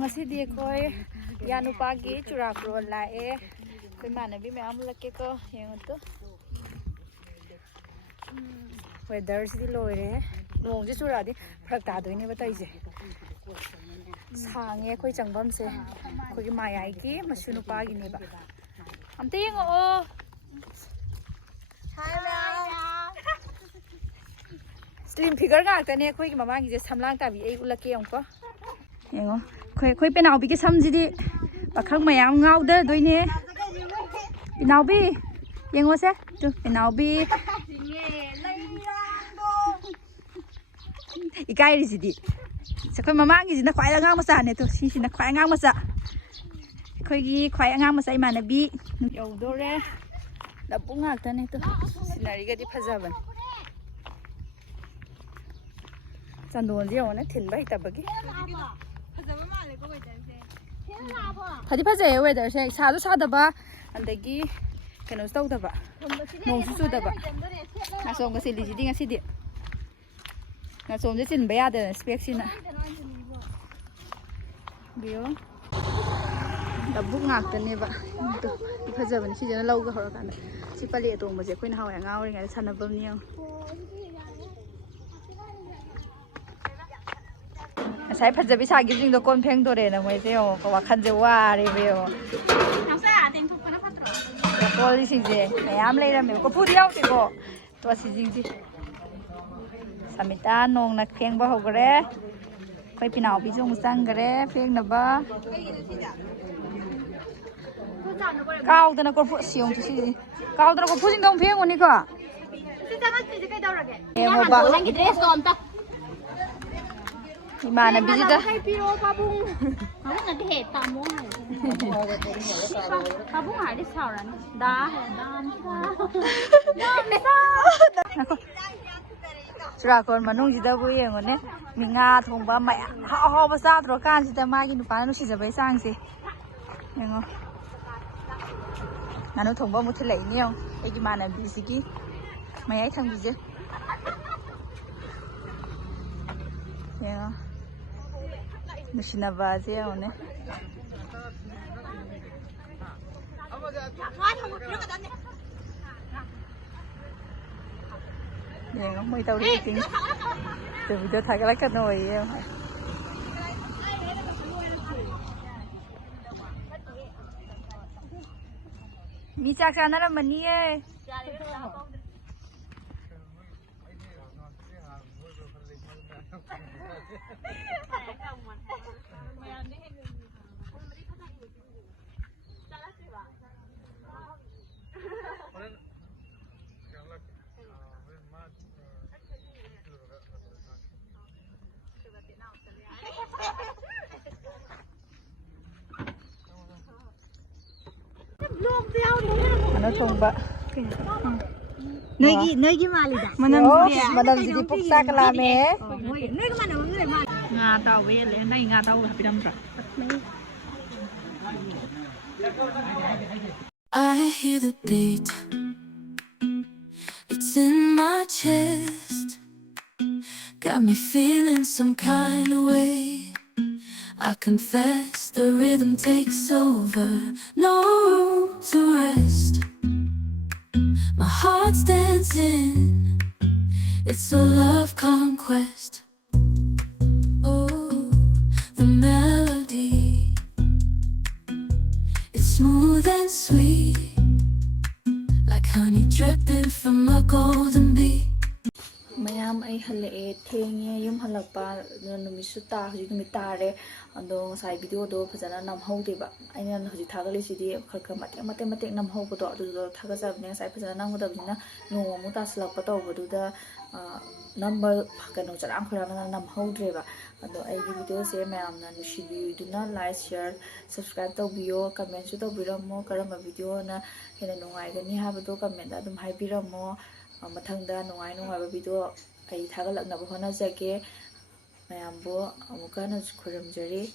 ngasi di koi yanu pagi churakaran lae koi mana bi me amulake ko yengo to weather si loire nong ji chura di phak ta doi ni ba tai je sange koi changbam se koi gi mayai ki masunu pagi ni ba amte yengo o slim figure ngak tane koi gi mamang gi je samlang ta bi ei ulake yong ko yengo khoi penau bi ke samji di pakhang mayam ngau da doine penau bi yengo se tu penau bi ikai ri sidi sa khoi mamang gi na khwai ngang masa ne tu si na khwai ngang masa khoi gi khwai ngang masa imanabi yau dore da bunga ta ne tu sinari ga di phajaban chandon ji ona thin bai ta bagi Fadi faje weather se sa da ba andagi keno stau da ba nong su da ba na song ga sili ji dinga sidi na som je chin ba ya da spec sina bio da buk ngak ta ne ba to faje ban si jana lau ga hor kan si pali tong ba je koina hawa ngau ri ngai sanabam ni sai fajabi sagi jing do kon pheng do re na moi se o ko wakhan je wa re be o nasa teng thuk pana patro ko li sing je mayam le ra me ko puri yaw ti ko to si jing ji samita nong na pheng ba hogre koi pinau bi jong sang gre pheng na ba kaw da na ko pu siong tu si kaw da ko pu jing dong pheng oni ko si ta ma ti je kai daw ra ge ya ba lang gi dress ko am ta Imana biji dah. Kabung ada het tamu hai. Kabung ada sauran. Dah dan. Churakaran manung jida bu ye ngone. Minga thongba mai ha ha ba sa tro kan jida ma gi nupa nu si jabai sang si. Yengo. Nanu thongba mu thlei ni yong. Ai gi mana biji gi. Mai ai thang biji. Yengo. Nusina baze one ye moi tau ri ting tu video thagala ka noi ye mi chak sana ra mani ye Ano thongba nơi gi mali da manam ji di puksa kala me nơi ga manam ngai ma nga taw we le nai nga taw hapidam tra I hear the beat, it's in my chest, got me feeling some kind of way. I confess the rhythm takes over, no room to rest. My heart's dancing, it's a love conquest. Oh, the melody, it's smooth and sweet, like honey dripping from a golden bee. Mayam ai hale thenge yum halakpa numisu ta hoji numi tare ando sai video do phajana nam haude ba aina hoji thagali sidi khakha mate nam hau ko do do thaga sa ne sai phajana nam da bina no mu ta slap to bodu da number kano charang khura na nam haudre ba ando ai video se mayam na nushi do na like share subscribe to biyo comment su to biramo karama video na hena nungai gani ha do comment da dum hai biramo mathangda nungai ba video ai thagalakna ba hona jage mayambo amuka na khuramjari